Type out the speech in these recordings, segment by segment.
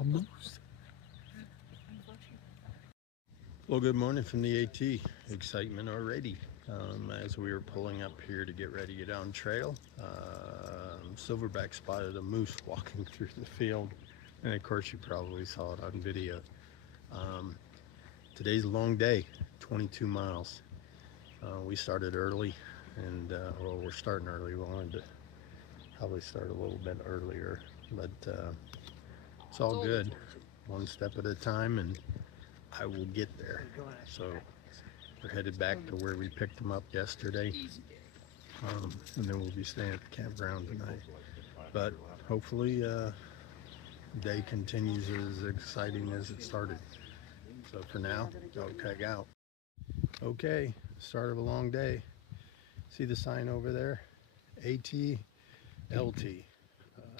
A moose. Well, good morning from the AT. Excitement already. As we were pulling up here to get ready to get on trail, Silverback spotted a moose walking through the field, and of course you probably saw it on video. Today's a long day, 22 miles. We started early, and well, we're starting early. We wanted to probably start a little bit earlier, but it's all good. One step at a time, and I will get there. So we're headed back to where we picked them up yesterday, and then we'll be staying at the campground tonight. But hopefully the day continues as exciting as it started. So for now, Dogtag out. Okay, start of a long day. See the sign over there? AT-LT,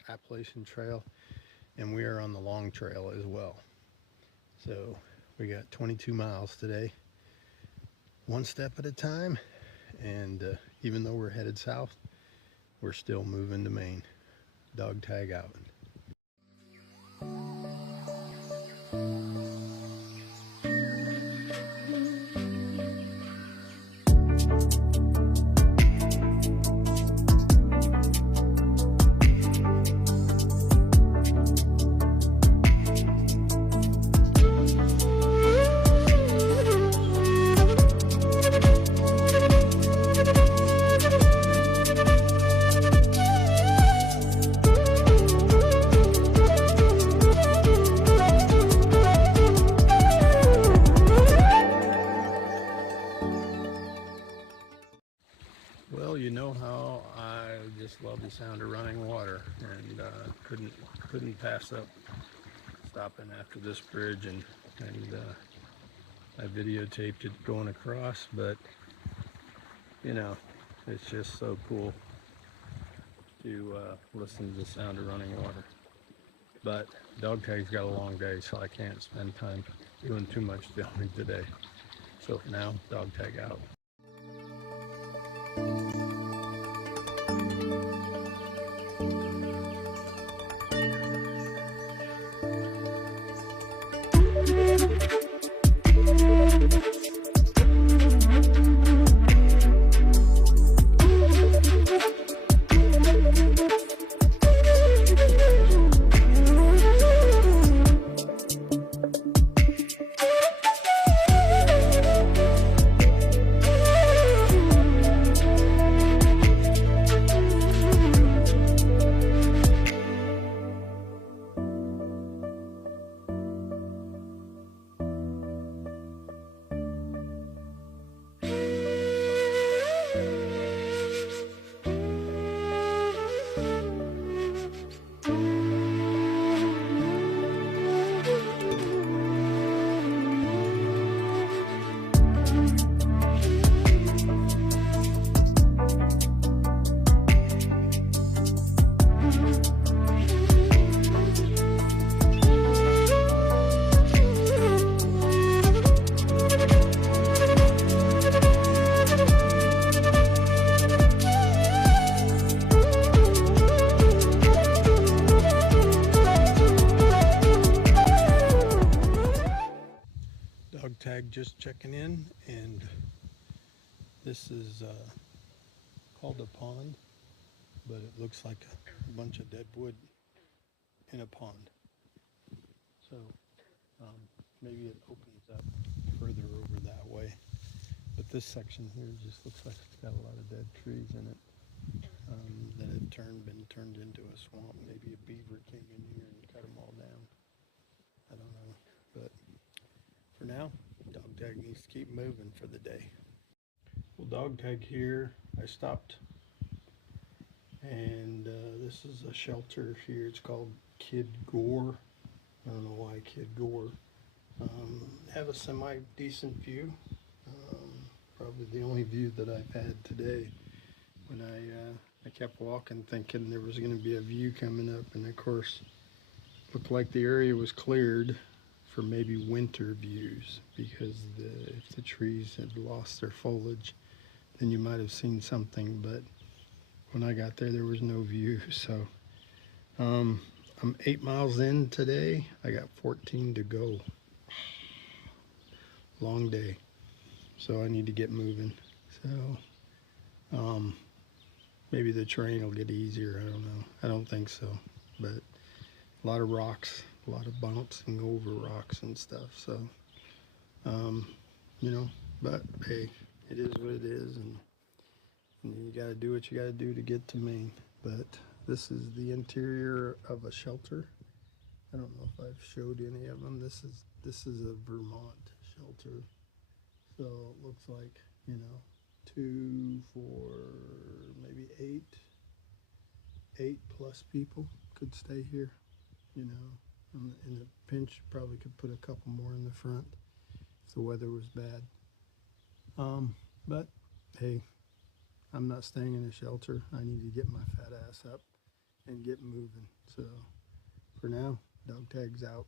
Appalachian Trail, and we are on the long trail as well. So we got 22 miles today, one step at a time, and even though we're headed south, we're still moving to Maine. Dogtag out. Well, you know how I just love the sound of running water, and couldn't pass up stopping after this bridge, and I videotaped it going across. But you know, it's just so cool to listen to the sound of running water. But Dogtag's got a long day, so I can't spend time doing too much filming today. So for now, Dogtag out. Dogtag just checking in, and this is called a pond, but it looks like a bunch of dead wood in a pond. So maybe it opens up further over that way, but this section here just looks like it's got a lot of dead trees in it that have been turned into a swamp. Maybe a beaver came in here and cut them all down. I don't know, but for now, Dogtag needs to keep moving for the day. Well, Dogtag here. I stopped, and this is a shelter here. It's called Kid Gore. I don't know why Kid Gore. Have a semi-decent view. Probably the only view that I've had today. When I kept walking, thinking there was going to be a view coming up, and of course, looked like the area was cleared for maybe winter views, because if the trees had lost their foliage, then you might have seen something. But when I got there was no view. So I'm 8 miles in today. I got 14 to go. Long day. So I need to get moving. So maybe the terrain will get easier. I don't know. I don't think so. But a lot of rocks, a lot of bouncing over rocks and stuff. So, you know, but hey, it is what it is. And you got to do what you got to do to get to Maine. But this is the interior of a shelter. I don't know if I've showed any of them. This is a Vermont shelter. So it looks like, you know, 2, 4, maybe 8 plus people could stay here, you know. In a pinch, probably could put a couple more in the front if the weather was bad. But hey, I'm not staying in a shelter. I need to get my fat ass up and get moving. So for now, Dogtag's out.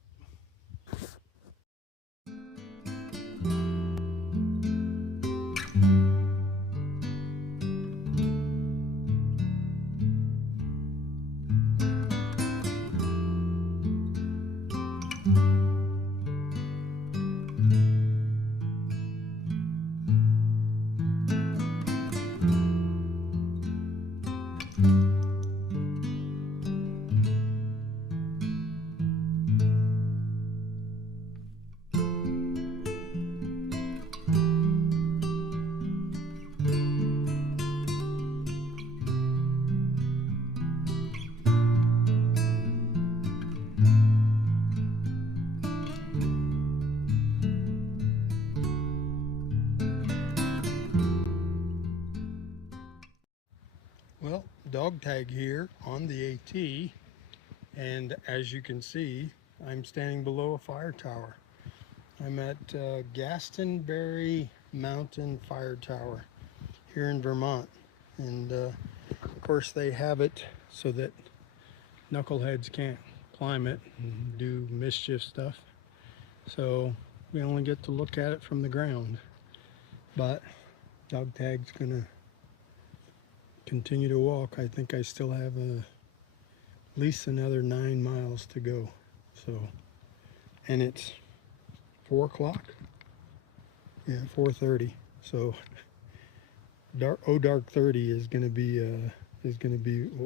Well, Dogtag here on the AT, and as you can see, I'm standing below a fire tower. I'm at Gastonbury Mountain Fire Tower here in Vermont, and of course they have it so that knuckleheads can't climb it and do mischief stuff. So we only get to look at it from the ground, but Dogtag's gonna continue to walk. I think I still have at least another 9 miles to go. So, and it's 4 o'clock. Yeah, 4:30. So dark 30 is gonna be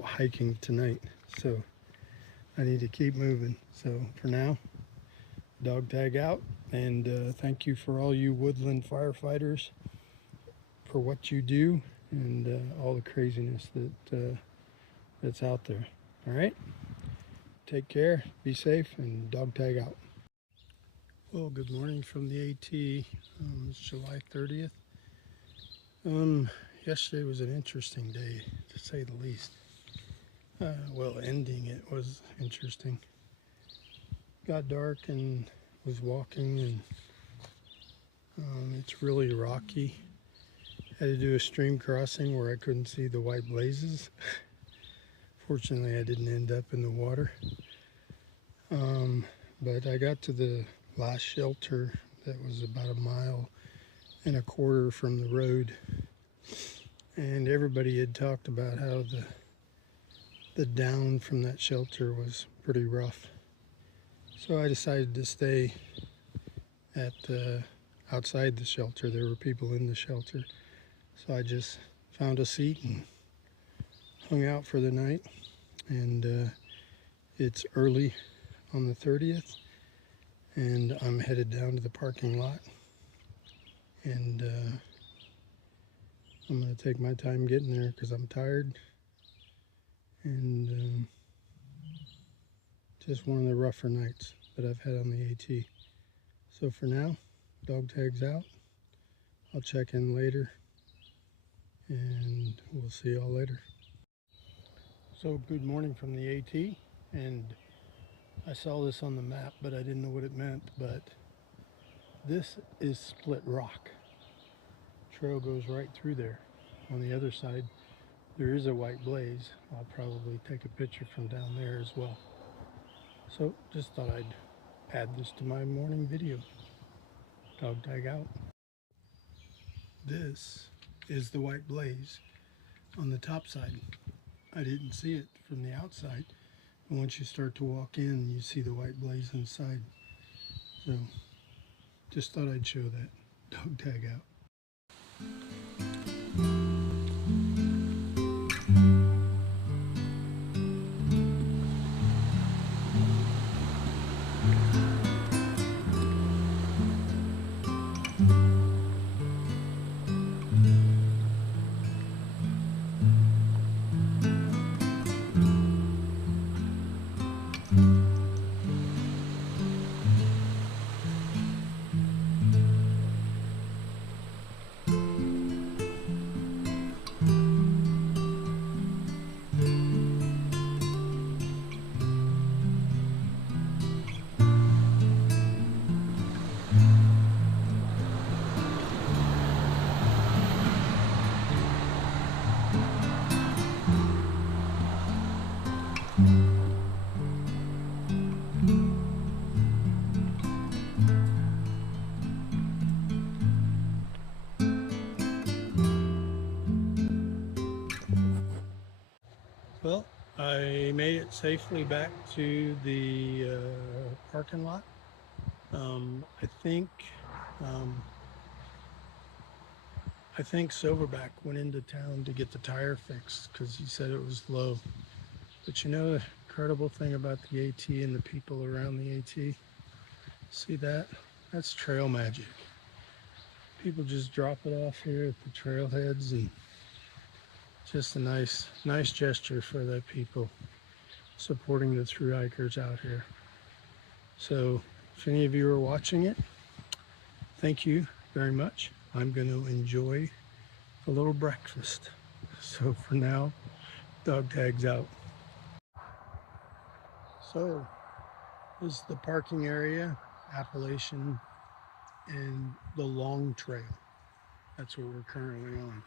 hiking tonight. So I need to keep moving. So for now, Dogtag out, and thank you for all you woodland firefighters for what you do and all the craziness that's out there. All right, take care, be safe, and Dogtag out. Well, good morning from the AT. It's July 30th. Yesterday was an interesting day, to say the least. Well, ending it was interesting. Got dark and was walking, and it's really rocky. Had to do a stream crossing where I couldn't see the white blazes. Fortunately, I didn't end up in the water. But I got to the last shelter that was about 1.25 miles from the road, and everybody had talked about how the down from that shelter was pretty rough. So I decided to stay at outside the shelter. There were people in the shelter. So I just found a seat and hung out for the night. And it's early on the 30th, and I'm headed down to the parking lot. And I'm going to take my time getting there because I'm tired. And just one of the rougher nights that I've had on the AT. So for now, Dogtag's out. I'll check in later, and we'll see y'all later. So good morning from the AT, and I saw this on the map, but I didn't know what it meant. But this is split rock. Trail goes right through there. On the other side, there is a white blaze. I'll probably take a picture from down there as well. So just thought I'd add this to my morning video. Dogtag out. This is the white blaze on the top side. I didn't see it from the outside, And once you start to walk in, you see the white blaze inside. So just thought I'd show that dog tag out. Well, I made it safely back to the parking lot. Um, I think Silverback went into town to get the tire fixed because he said it was low. But you know the incredible thing about the AT and the people around the AT? See that? That's trail magic. People just drop it off here at the trailheads, and just a nice gesture for the people supporting the thru hikers out here. So if any of you are watching it, thank you very much. I'm going to enjoy a little breakfast. So for now, dog tags out. So this is the parking area, Appalachian, and the Long Trail. That's what we're currently on.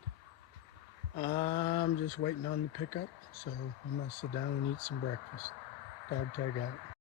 I'm just waiting on the pickup, so I'm gonna sit down and eat some breakfast. Dog tag out.